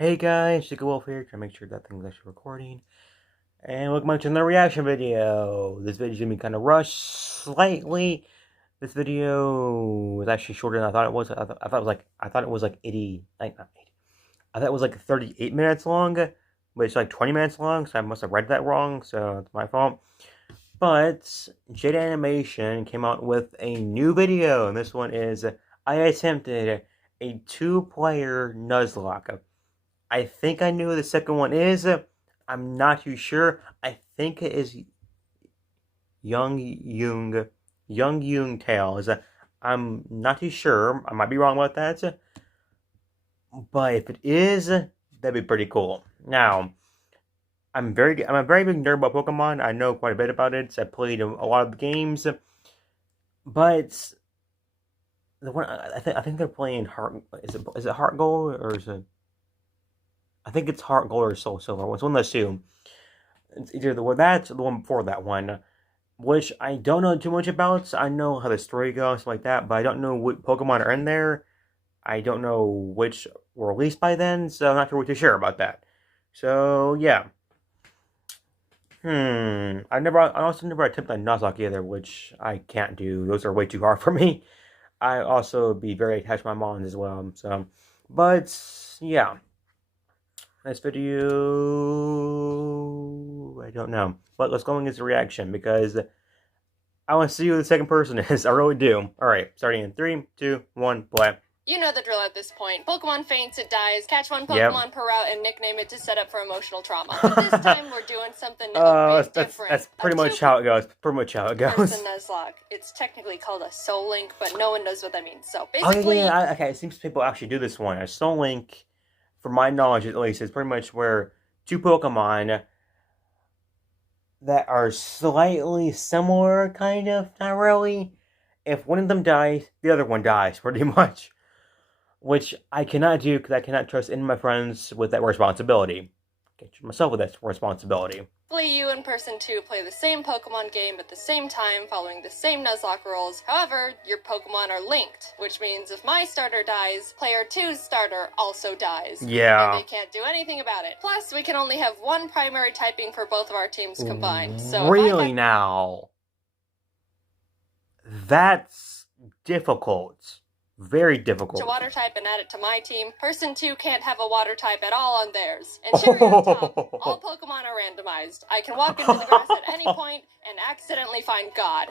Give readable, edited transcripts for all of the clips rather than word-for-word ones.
Hey guys, Wolfe here, trying to make sure that thing's actually recording. And welcome back to another reaction video. This video's gonna be kind of rushed slightly. This video was actually shorter than I thought it was. I thought it was like 80, like not 80. I thought it was like 38 minutes long, but it's like 20 minutes long, so I must have read that wrong, so it's my fault. But Jaiden Animation came out with a new video, and this one is I attempted a 2-player nuzlocke. I think I knew who the second one is. I'm not too sure. I think it is Young Young Tales. I'm not too sure. I might be wrong about that. But if it is, that'd be pretty cool. Now, I'm a very big nerd about Pokemon. I know quite a bit about it. I played a lot of the games. But the one I think they're playing Heart. Is it Heart Gold or is it? I think it's Heart Gold or Soul Silver. It's one of those two. It's either the one that's or the one before that one, which I don't know too much about. I know how the story goes, like that, but I don't know what Pokemon are in there. I don't know which were released by then, so I'm not too sure about that. So yeah. I also never attempted a nuzlocke either, which I can't do. Those are way too hard for me. I also be very attached to my mom as well. So, but yeah. This video, I don't know. But let's go into the reaction because I want to see who the second person is. I really do. Alright, starting in 3, 2, 1, play. You know the drill at this point. Pokemon faints, it dies, catch one Pokemon per route, and nickname it to set up for emotional trauma. But this time we're doing something a bit different. That's pretty much how it goes. Person Nuzlocke. It's technically called a Soul Link, but no one knows what that means. So basically... okay, it seems people actually do this one. A Soul Link, from my knowledge at least, is pretty much where two Pokemon that are slightly similar, kind of, not really. If one of them dies, the other one dies, pretty much. Which I cannot do because I cannot trust any of my friends with that responsibility. I can't trust myself with that responsibility. You and Person 2 play the same Pokemon game at the same time, following the same Nuzlocke rules. However, your Pokemon are linked, which means if my starter dies, player 2's starter also dies. Yeah. And they can't do anything about it. Plus, we can only have one primary typing for both of our teams combined. So really now? That's difficult. Very difficult. To water type and add it to my team. Person 2 can't have a water type at all on theirs. And cherry on top, all Pokemon are randomized. I can walk into the grass at any point and accidentally find God.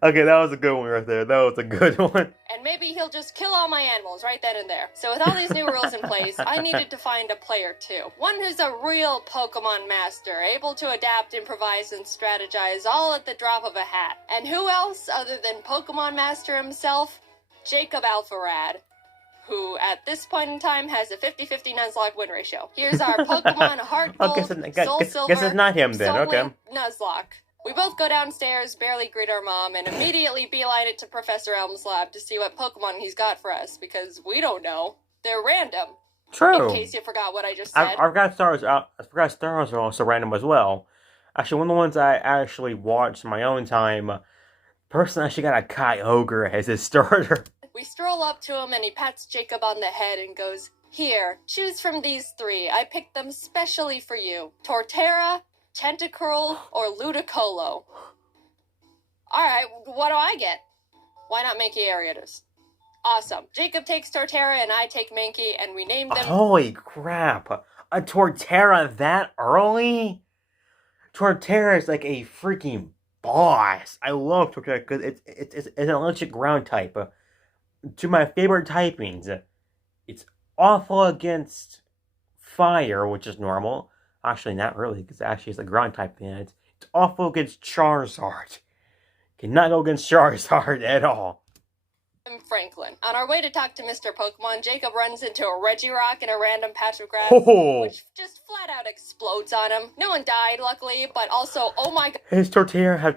Okay, that was a good one right there. That was a good one. And maybe he'll just kill all my animals right then and there. So with all these new rules in place, I needed to find a player too. One who's a real Pokemon master, able to adapt, improvise, and strategize all at the drop of a hat. And who else other than Pokemon Master himself? Jacob Alpharad, who at this point in time has a 50-50 Nuzlocke win ratio. Here's our Pokemon Heart Gold, Soul Silver, guess it's not him then, Soul okay. Link, Nuzlocke. We both go downstairs, barely greet our mom, and immediately beeline it to Professor Elm's lab to see what Pokemon he's got for us, because we don't know. They're random. True. In case you forgot what I just said. I forgot Stars are also random as well. Actually, one of the ones I actually watched in my own time, person actually got a Kyogre as his starter. We stroll up to him and he pats Jacob on the head and goes, "Here, choose from these 3. I picked them specially for you. Torterra, Tentacruel, or Ludicolo." Alright, what do I get? Why not Mankey Ariatus? Awesome. Jacob takes Torterra and I take Mankey, and we named them... Holy crap. A Torterra that early? Torterra is like a freaking boss. I love Torterra because it's an electric ground type. To my favorite typings. It's awful against fire, which is normal. Actually, not really, because actually it's a ground type. It's awful against Charizard. Cannot go against Charizard at all. Franklin. On our way to talk to Mr. Pokemon, Jacob runs into a Regirock in a random patch of grass, which just flat out explodes on him. No one died, luckily, but also, oh my god. His Torterra has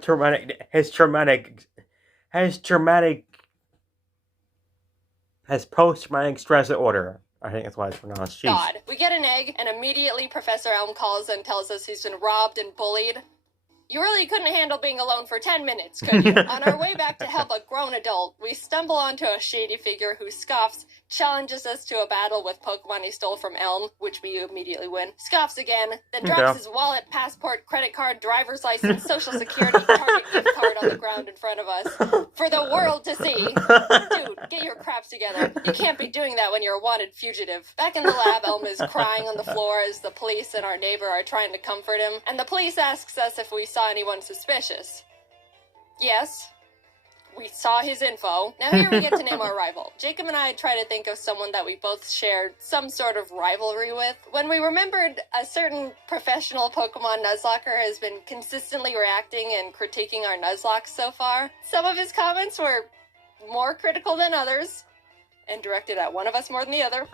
post-traumatic stress disorder. I think that's why it's pronounced. Jeez. God. We get an egg, and immediately Professor Elm calls and tells us he's been robbed and bullied. You really couldn't handle being alone for 10 minutes, could you? On our way back to help a grown adult, we stumble onto a shady figure who scoffs, challenges us to a battle with Pokemon he stole from Elm, which we immediately win, scoffs again, then drops his wallet, passport, credit card, driver's license, social security, Target gift card on the ground in front of us for the world to see. Dude, get your crap together. You can't be doing that when you're a wanted fugitive. Back in the lab, Elm is crying on the floor as the police and our neighbor are trying to comfort him, and the police asks us if we saw anyone suspicious. Yes. We saw his info. Now here we get to name our rival. Jacob and I try to think of someone that we both shared some sort of rivalry with. When we remembered a certain professional Pokemon Nuzlocker has been consistently reacting and critiquing our Nuzlocke so far, some of his comments were more critical than others, and directed at one of us more than the other.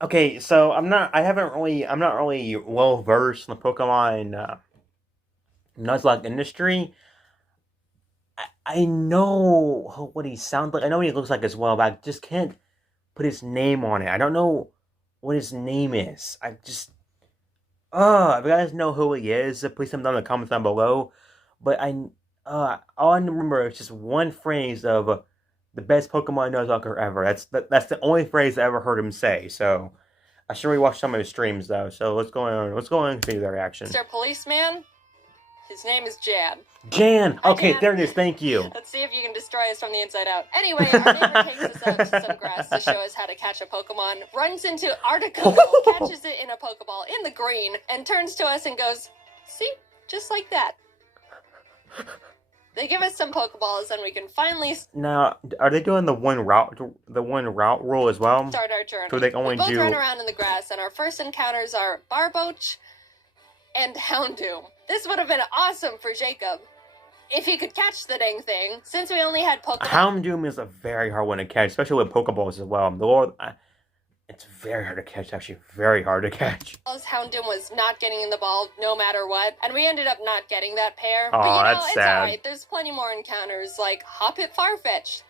Okay, so I'm not really well versed in the Pokemon Nuzlocke industry. I know what he sounds like. I know what he looks like as well, but I just can't put his name on it. I don't know what his name is. If you guys know who he is, please tell me down in the comments down below. But all I remember is just one phrase of the best Pokemon Nuzlocke ever. That's the only phrase I ever heard him say. So I should rewatch some of his streams though. So let's go on and see the reaction. Mr. Policeman, his name is Jan. Jan. Okay, Jan. There it is. Thank you. Let's see if you can destroy us from the inside out. Anyway, our neighbor takes us out to some grass to show us how to catch a Pokemon, runs into Articuno, catches it in a Pokeball in the green, and turns to us and goes, "See? Just like that." They give us some Pokeballs, and we can finally Now, are they doing the one route rule as well? Start our journey. So they only we both do... run around in the grass, and our first encounters are Barboach and Houndoom. This would have been awesome for Jacob if he could catch the dang thing, since we only had Pokemon. Houndoom is a very hard one to catch, especially with Pokeballs as well. It's very hard to catch, actually. Very hard to catch. Houndoom was not getting in the ball no matter what, and we ended up not getting that pair. Oh, but that's it's sad. alright. There's plenty more encounters, like Hoppip Farfetch,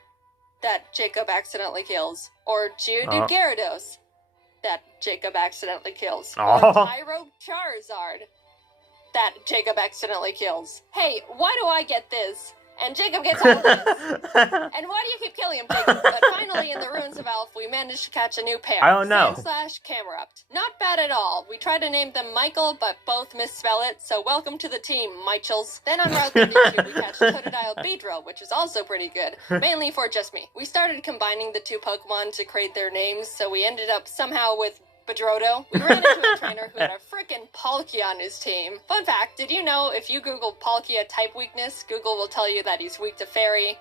that Jacob accidentally kills, or Geodude Gyarados, that Jacob accidentally kills, or Tyro Charizard, that Jacob accidentally kills. Hey, why do I get this? And Jacob gets all this. And why do you keep killing him, Jacob? But finally, in the ruins of Elf, we managed to catch a new pair. I don't know. Camerupt. Not bad at all. We tried to name them Michael, but both misspell it, so welcome to the team, Michels. Then on Route 32, we catch Totodile Beedrill, which is also pretty good, mainly for just me. We started combining the two Pokemon to create their names, so we ended up somehow with Bedrodo. We ran into a trainer who had a frickin' Palkia on his team. Fun fact, did you know if you Google Palkia type weakness, Google will tell you that he's weak to Fairy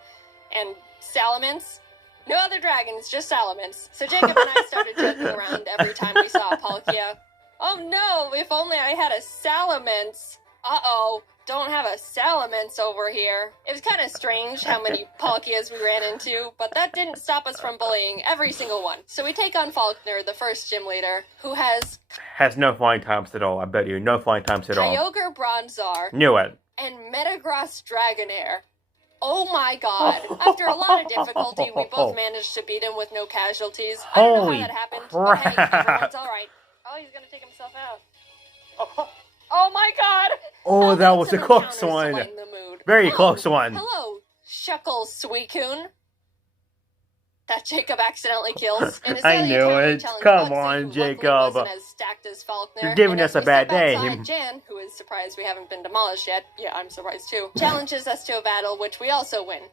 and Salamence? No other dragons, just Salamence. So Jacob and I started joking around every time we saw a Palkia. Oh no, if only I had a Salamence. Uh-oh, don't have a Salamence over here. It was kind of strange how many Palkias we ran into, but that didn't stop us from bullying every single one. So we take on Faulkner, the first gym leader, who has no flying types at all, I bet you. No flying types at all. Kyogre Bronzor. Knew it. And Metagross Dragonair. Oh my god. After a lot of difficulty, we both managed to beat him with no casualties. I don't know how that happened, but hey, everyone's alright. Oh, he's gonna take himself out. Oh my god! Oh, that was a close one. Very close one. Hello, Shuckle Suicune. That Jacob accidentally kills. I knew it. Come on, Jacob. Wasn't as stacked as Faulkner. You're giving us a bad day. Jan, who is surprised we haven't been demolished yet, yeah, I'm surprised too, challenges us to a battle, which we also win.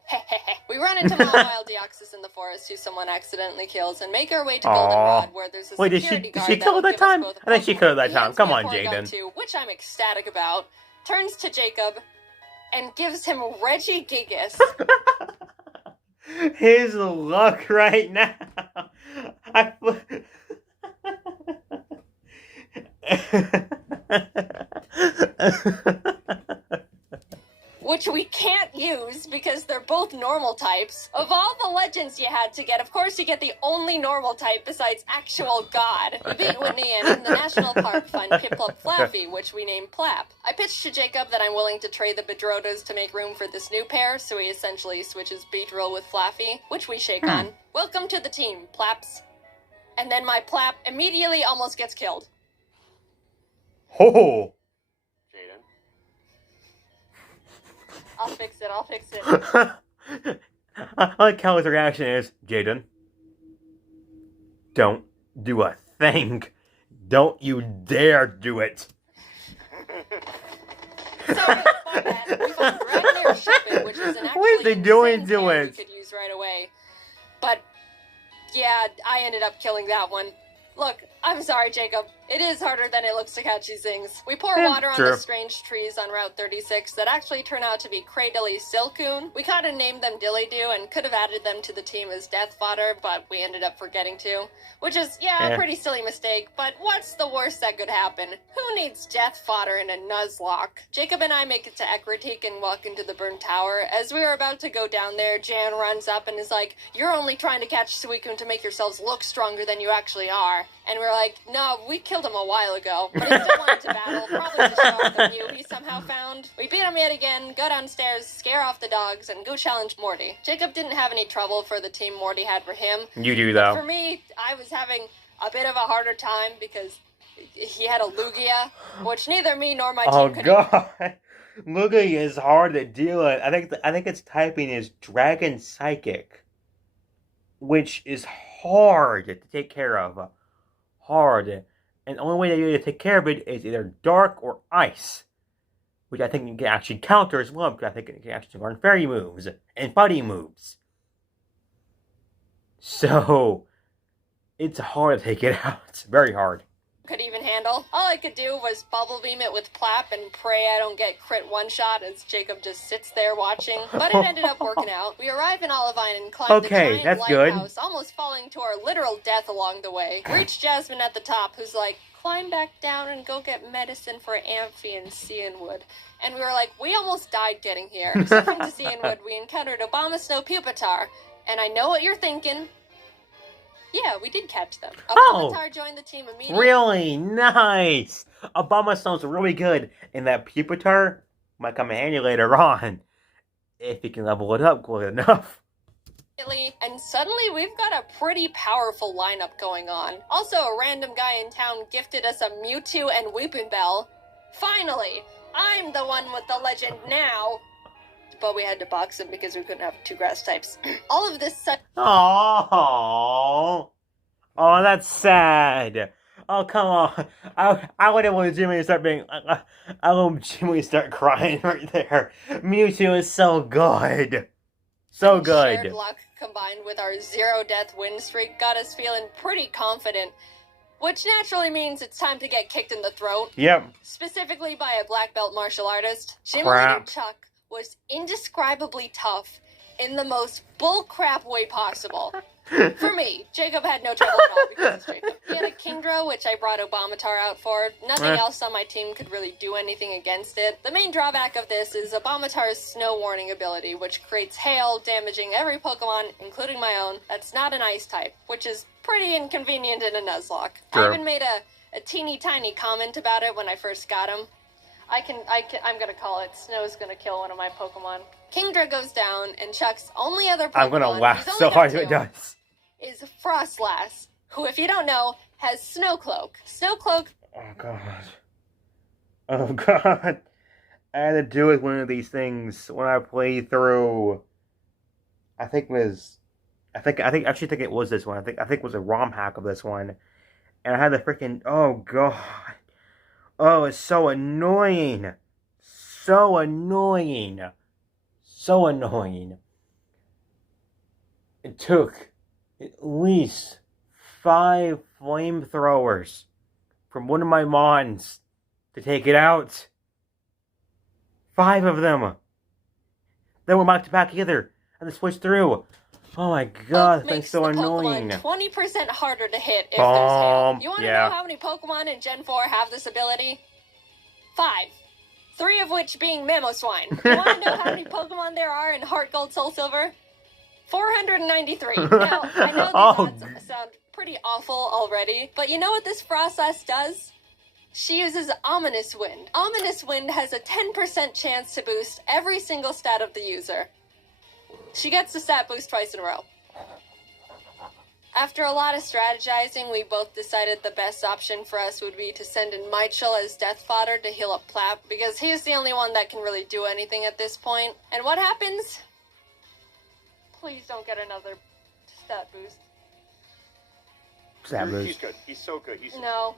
We run into Mawile Deoxys in the forest, who someone accidentally kills, and make our way to Goldenrod, where there's a security guard did she kill that that time? I think she killed that time. Come on, Jaiden. Jaiden. Which I'm ecstatic about. Turns to Jacob and gives him Regigigas. His luck right now. Which we can't use because they're both normal types. Of all the legends you had to get, of course you get the only normal type besides actual God. We beat Whitney and in the national park find Piplup Flaffy, which we named Plap. I pitched to Jacob that I'm willing to trade the Bedrodos to make room for this new pair, so he essentially switches Beedrill with Flaffy, which we shake on. Welcome to the team, Plaps. and then my Plap immediately almost gets killed. Oh! Jaiden? I'll fix it. I like how his reaction is, Jaiden, don't do a thing. Don't you dare do it. So, before that, we found Dragonair shipping, which is an actually What is he doing insane to skill it? we could use right away. But, yeah, I ended up killing that one. Look, I'm sorry, Jacob. It is harder than it looks to catch these things. We pour water on true. the strange trees on Route 36 that actually turn out to be Cradilly Silcoon. We kind of named them Dilly-Doo and could have added them to the team as death fodder, but we ended up forgetting to. Which is, a pretty silly mistake, but what's the worst that could happen? Who needs death fodder in a nuzlocke? Jacob and I make it to Ekritik and walk into the burnt tower. As we were about to go down there, Jan runs up and is like, "You're only trying to catch Suicune to make yourselves look stronger than you actually are." And we're like, "No, we killed him a while ago." But he still wanted to battle, probably to show off the view he somehow found. We beat him yet again, go downstairs, scare off the dogs, and go challenge Morty. Jacob didn't have any trouble for the team Morty had for him. You do, though. For me, I was having a bit of a harder time because he had a Lugia, which neither me nor my team could. Oh god, Lugia is hard to deal with. I think its typing is Dragon Psychic, which is hard to take care of. Hard, and the only way that you take care of it is either dark or ice, which I think you can actually counter as well, because I think it can actually learn fairy moves and fighting moves. So it's hard to take it out. It's very hard. Could even handle. All I could do was bubble beam it with Plap and pray I don't get crit one shot as Jacob just sits there watching. But it ended up working out. We arrive in Olivine and climb the giant that's good. lighthouse, almost falling to our literal death along the way. Reach Jasmine at the top, who's like, "Climb back down and go get medicine for Amphi and Cianwood." And we were like, we almost died getting here. Skipping to Cianwood, we encountered Obama Snow Pupitar. And I know what you're thinking. Yeah, we did catch them. Obamatar joined the team immediately. Really nice. Obama sounds really good, and that Pupitar might come in handy later on if you can level it up quick enough. And suddenly we've got a pretty powerful lineup going on. Also, a random guy in town gifted us a Mewtwo and Weepinbell. Finally, I'm the one with the legend now. But we had to box him because we couldn't have two grass types. All of this Oh, that's sad. Oh, come on. I wouldn't want Jimmy to start being... I want Jimmy to start crying right there. Mewtwo is so good. So good. Shared luck combined with our 0-death win streak got us feeling pretty confident. Which naturally means it's time to get kicked in the throat. Yep. Specifically by a black belt martial artist. Jim Chuck was indescribably tough in the most bullcrap way possible. For me, Jacob had no trouble at all because it's Jacob. He had a Kingdra, which I brought Obamatar out for. Nothing else on my team could really do anything against it. The main drawback of this is Obamatar's Snow Warning ability, which creates hail, damaging every Pokemon, including my own, that's not an ice type, which is pretty inconvenient in a Nuzlocke. Sure. I even made a teeny tiny comment about it when I first got him. I'm gonna call it. Snow's gonna kill one of my Pokemon. Kingdra goes down, and Chuck's only other Pokemon, I'm gonna laugh so hard if it does, is Frostlass, who, if you don't know, has Snowcloak. Snowcloak. Oh god. Oh god. I had to do with one of these things when I played through. I think it was this one. I think it was a ROM hack of this one, and I had the freaking. Oh god. Oh, it's so annoying. So annoying. So annoying. It took at least 5 flamethrowers from one of my mons to take it out. 5 of them. They were back to back either. And they switched through. Oh my god, that thing's so annoying. 20% harder to hit if there's hail. You want to know how many Pokemon in Gen 4 have this ability? 5. 3 of which being Mamoswine. You want to know how many Pokemon there are in Heart Gold, Soul Silver? 493. Now, I know these odds sound pretty awful already, but you know what this Frostlass does? She uses Ominous Wind. Ominous Wind has a 10% chance to boost every single stat of the user. She gets the stat boost twice in a row. After a lot of strategizing, we both decided the best option for us would be to send in Michael as death fodder to heal up Plap, because he's the only one that can really do anything at this point. And what happens? Please don't get another stat boost. He's good. He's so good. No.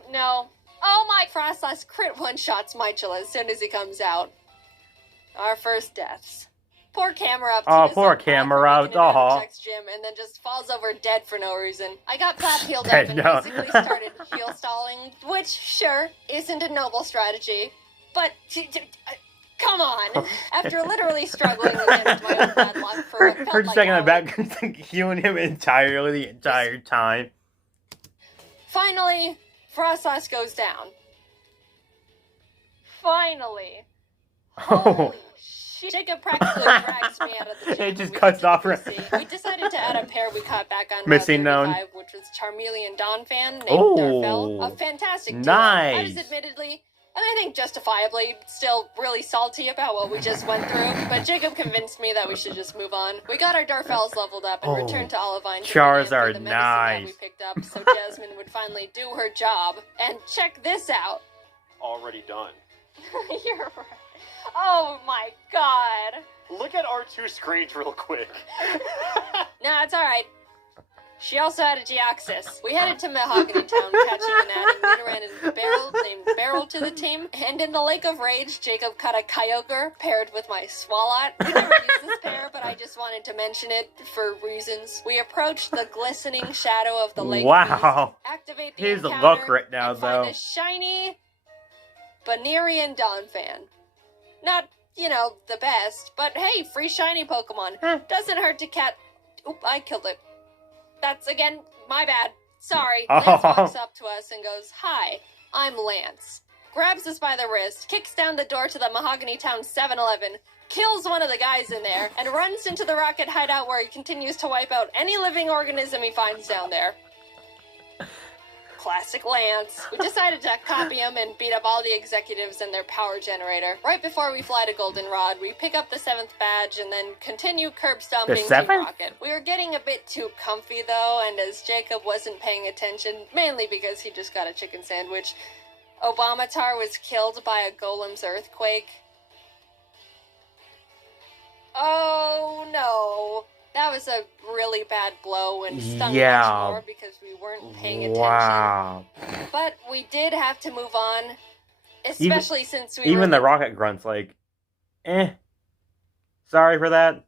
Oh my! Frostlass crit one-shots Michael as soon as he comes out. Our first deaths. Poor Camera. Oh, poor Camera. Checks Jim and then just falls over dead for no reason. I got Plap healed up and basically started heal stalling, which, sure, isn't a noble strategy, but come on. After literally struggling against my own bad luck for what felt Her just like in the back, healing him entirely the entire time. Finally, Frostlass goes down. Finally. Holy shit. Jacob practically drags me out of the gym. It just cuts off her. We decided to add a pair we caught back on Missing Route known. 35, which was Charmeleon Dawn fan named Oh, Darfell. A fantastic duo. nice. I was admittedly, and I think justifiably, still really salty about what we just went through, but Jacob convinced me that we should just move on. We got our Darfells leveled up and returned to Olivine. Charizard, the medicine nice. that we picked up so Jasmine would finally do her job. And check this out. already done. You're right. Oh my god. Look at our two screens real quick. Nah, it's alright. She also had a Geoxys. We headed to Mahogany Town, catching and adding Nidoran and Barrel named Barrel to the team. And in the Lake of Rage, Jacob caught a Kyogre paired with my Swalot. We never used this pair, but I just wanted to mention it for reasons. We approached the glistening shadow of the lake. Wow. Beast, activate the Here's the encounter, look right now, and find though. a shiny Banerian Donphan. Not, you know, the best, but hey, free shiny Pokemon. Doesn't hurt to Oop, I killed it. That's, again, my bad. Sorry. Lance walks up to us and goes, "Hi, I'm Lance." Grabs us by the wrist, kicks down the door to the Mahogany Town 7-Eleven, kills one of the guys in there, and runs into the rocket hideout where he continues to wipe out any living organism he finds down there. Classic Lance. We decided to copy him and beat up all the executives and their power generator. Right before we fly to Goldenrod, we pick up the 7th badge and then continue curb stomping The Team 7th? Rocket. We were getting a bit too comfy though, and as Jacob wasn't paying attention, mainly because he just got a chicken sandwich, Obamatar was killed by a Golem's earthquake. Oh no. That was a really bad blow and stung much more because we weren't paying attention. Wow. But we did have to move on, especially since we Even were the rocket grunt's like, sorry for that.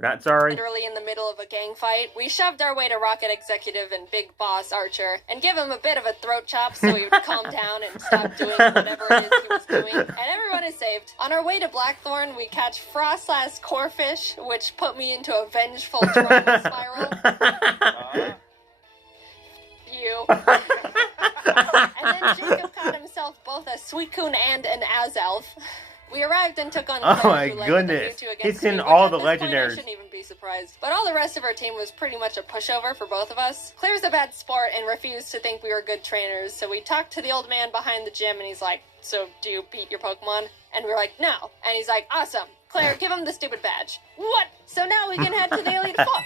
Not sorry. literally in the middle of a gang fight. We shoved our way to Rocket Executive and Big Boss Archer and give him a bit of a throat chop so he would calm down and stop doing whatever it is he was doing. And everyone is saved. On our way to Blackthorn, we catch Frostlass Corfish, which put me into a vengeful trauma spiral. You. And then Jacob caught himself both a Suicune and an Azelf. We arrived and took on Oh Claire, my who led goodness. with a Mewtwo against He's getting me, which all at the this point I legendaries. shouldn't even be surprised. But all the rest of our team was pretty much a pushover for both of us. Claire's a bad sport and refused to think we were good trainers, so we talked to the old man behind the gym and he's like, "So, do you beat your Pokemon?" And we were like, "No." And he's like, "Awesome. Claire, give him the stupid badge." What? So now we can head to the Elite Four.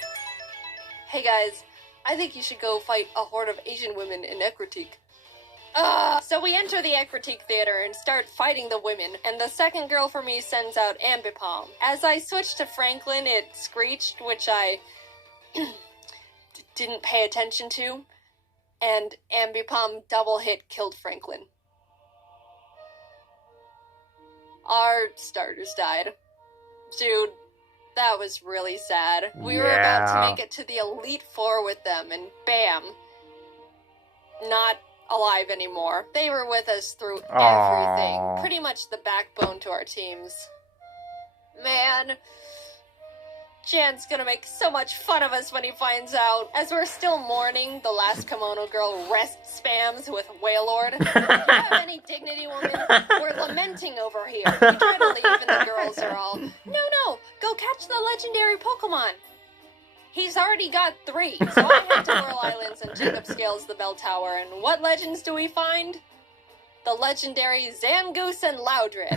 Hey guys, I think you should go fight a horde of Asian women in Ecruteak. So we enter the Ecruteak Theater and start fighting the women, and the second girl for me sends out Ambipom. As I switched to Franklin, it screeched, which I didn't pay attention to, and Ambipom double hit killed Franklin. Our starters died. Dude, that was really sad. We were about to make it to the Elite Four with them, and bam. Not alive anymore. They were with us through everything. Aww. Pretty much the backbone to our teams. Man, Jan's gonna make so much fun of us when he finds out. As we're still mourning, the last kimono girl rest spams with Wailord. Do you have any dignity, woman? We're lamenting over here. We try to leave and the girls are all, no, go catch the legendary Pokemon. He's already got 3, so I head to Whirl Islands and Jacob scales the bell tower, and what legends do we find? The legendary Zangoose and Loudred.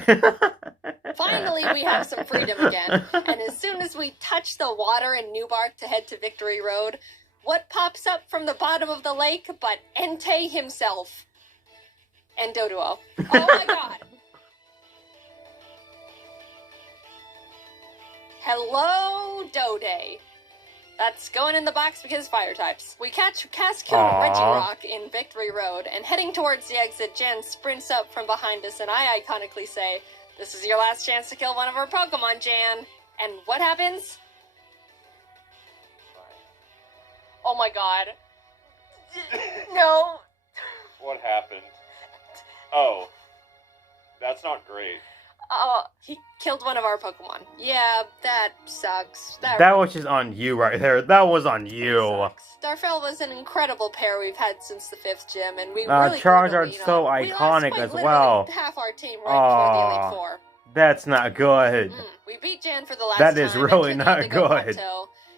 Finally, we have some freedom again, and as soon as we touch the water in Newbark to head to Victory Road, what pops up from the bottom of the lake but Entei himself. And Doduo. Oh my god! Hello, Dode. That's going in the box because fire types. We catch Cascade Regirock in Victory Road, and heading towards the exit, Jan sprints up from behind us, and I iconically say, "This is your last chance to kill one of our Pokemon, Jan." And what happens? Oh my god. No. What happened? Oh. That's not great. He killed one of our Pokemon. Yeah, that sucks. That was just on you right there. That was on you. Sucks. Darfell was an incredible pair we've had since the 5th gym, and we really Charizard's so iconic as well. Half our team right before the Elite Four. That's not good. We beat Jan for the last That time. is really not good.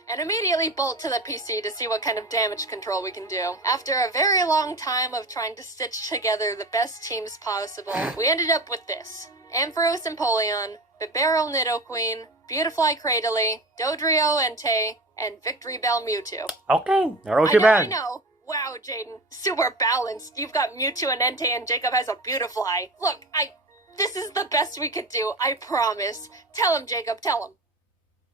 And immediately bolt to the PC to see what kind of damage control we can do. After a very long time of trying to stitch together the best teams possible, we ended up with this. Ampharos Empoleon, Bibarel Nidoqueen, Beautifly Cradily, Dodrio Entei, and Victory Bell Mewtwo. Okay, not too bad. I know. Wow, Jaiden, super balanced. You've got Mewtwo and Entei, and Jacob has a Beautifly. Look, this is the best we could do, I promise. Tell him, Jacob, tell him.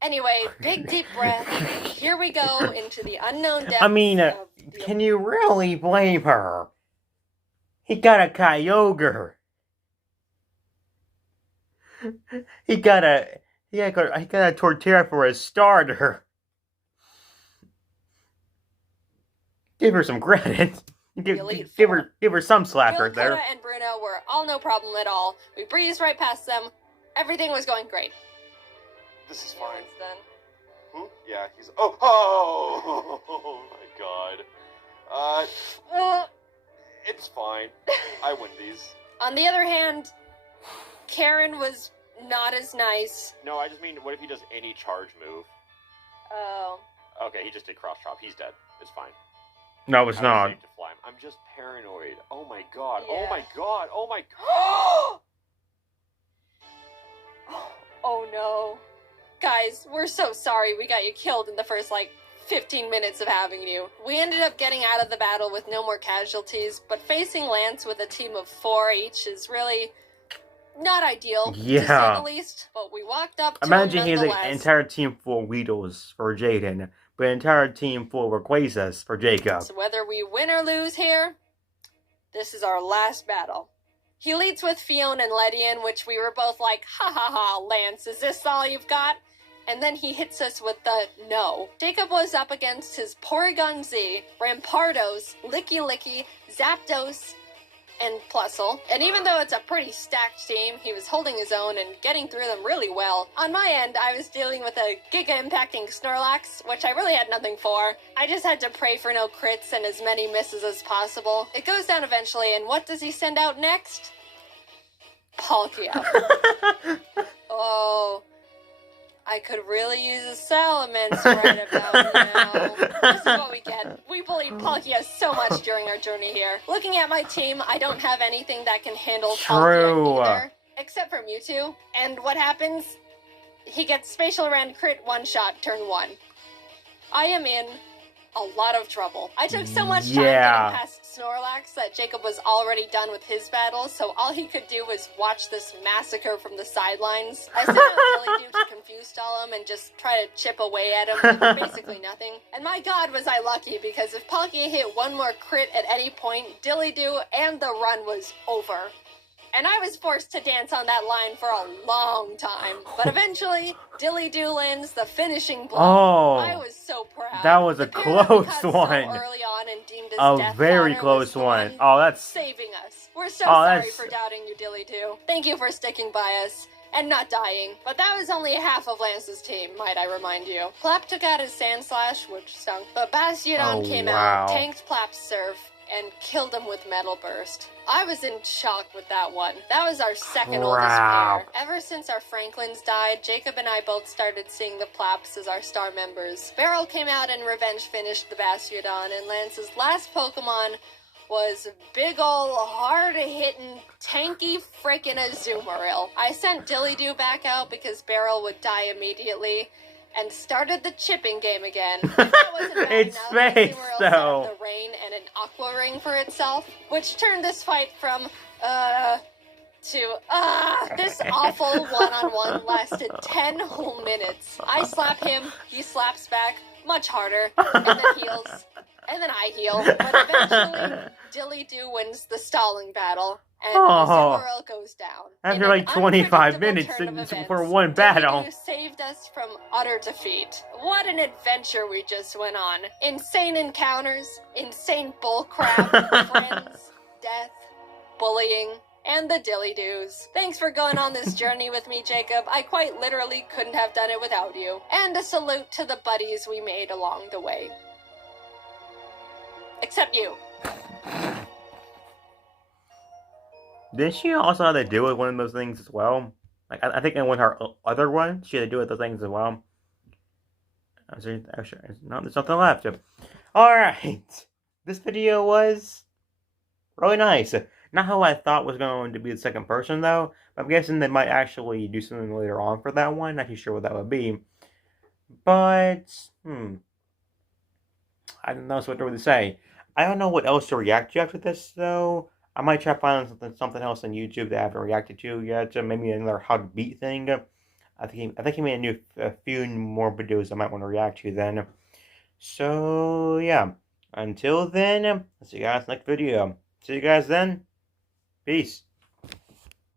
Anyway, big deep breath. Here we go into the unknown depths. I mean, can you really blame her? He got a Kyogre. He got a Torterra for a starter. Give her some credit. Give her some slack right there. Kota and Bruno were all no problem at all. We breezed right past them. Everything was going great. This is fine. Then. Yeah, he's... Oh my god. It's fine. I win these. On the other hand, Karen was not as nice. No, I just mean, what if he does any charge move? Oh. Okay, he just did cross chop. He's dead. It's fine. No, it's not. To fly him. I'm just paranoid. Oh my god. Yeah. Oh my god. Oh my god. Oh no. Guys, we're so sorry we got you killed in the first, 15 minutes of having you. We ended up getting out of the battle with no more casualties, but facing Lance with a team of 4 each is really not ideal, to say the least. But we walked up to imagine him he's an entire team full of Weedles for Jaiden, but an entire team full of Rayquazas for Jacob. So whether we win or lose here, this is our last battle. He leads with Fiona and Ledian, which we were both like, ha ha ha, Lance, is this all you've got? And then he hits us with the no. Jacob was up against his Porygon Z, Rampardos, Licky Licky, Zapdos, and Plusle. And even though it's a pretty stacked team, he was holding his own and getting through them really well. On my end, I was dealing with a giga-impacting Snorlax, which I really had nothing for. I just had to pray for no crits and as many misses as possible. It goes down eventually, and what does he send out next? Palkia. Oh... I could really use a Salamence right about now. This is what we get. We bullied Palkia so much during our journey here. Looking at my team, I don't have anything that can handle Palkia either, except for Mewtwo. And what happens? He gets Spatial Rend crit one-shot turn 1. I am in a lot of trouble. I took so much time getting past Snorlax that Jacob was already done with his battles, so all he could do was watch this massacre from the sidelines. I sent out Dilly to confuse stall him and just try to chip away at him with basically nothing. And my god was I lucky, because if Palkia hit one more crit at any point, Dilly-Doo and the run was over. And I was forced to dance on that line for a long time. But eventually, Dilly-Doo lands the finishing blow. Oh, I was so proud. That was a close one. So early on and deemed as a death very close one. Oh, that's saving us. We're so sorry for doubting you, Dilly-Doo. Thank you for sticking by us and not dying. But that was only half of Lance's team, might I remind you. Plap took out his Sand Slash, which stunk. But Bastiodon came out, tanked Plap's Surf, and killed him with Metal Burst. I was in shock with that one. That was our second oldest pair. Ever since our Franklins died, Jacob and I both started seeing the Plaps as our star members. Beryl came out and revenge finished the Bastiodon, and Lance's last Pokemon was big ol' hard-hitting, tanky frickin' Azumarill. I sent Dilly-Doo back out because Beryl would die immediately, and started the chipping game again. If that wasn't bad It's enough, space, Azumarill set though. up the rain and an aqua ring for itself, which turned this fight from, to, this awful one-on-one lasted 10 whole minutes. I slap him, he slaps back, much harder, and then heals, and then I heal, but eventually, Dilly-Doo wins the stalling battle, and Azumarill goes down. After In like an 25 unpredictable minutes turn of events, for one battle. Dilly-Doo saved us from utter defeat. What an adventure we just went on. Insane encounters, insane bullcrap, friends, death, bullying, and the Dilly-Doos. Thanks for going on this journey with me, Jacob. I quite literally couldn't have done it without you. And a salute to the buddies we made along the way. Except you. Didn't she also have to do with one of those things as well? Like, I think in her other one, she had to do with those things as well. No, there's nothing left. Alright. This video was really nice. Not how I thought was going to be the second person, though. I'm guessing they might actually do something later on for that one. Not too sure what that would be. But, I don't know what to really say. I don't know what else to react to after this, though. I might try finding something else on YouTube that I haven't reacted to yet. Maybe another how to beat thing. I think he made a few more videos I might want to react to then. So, yeah. Until then, I'll see you guys next video. See you guys then. Peace.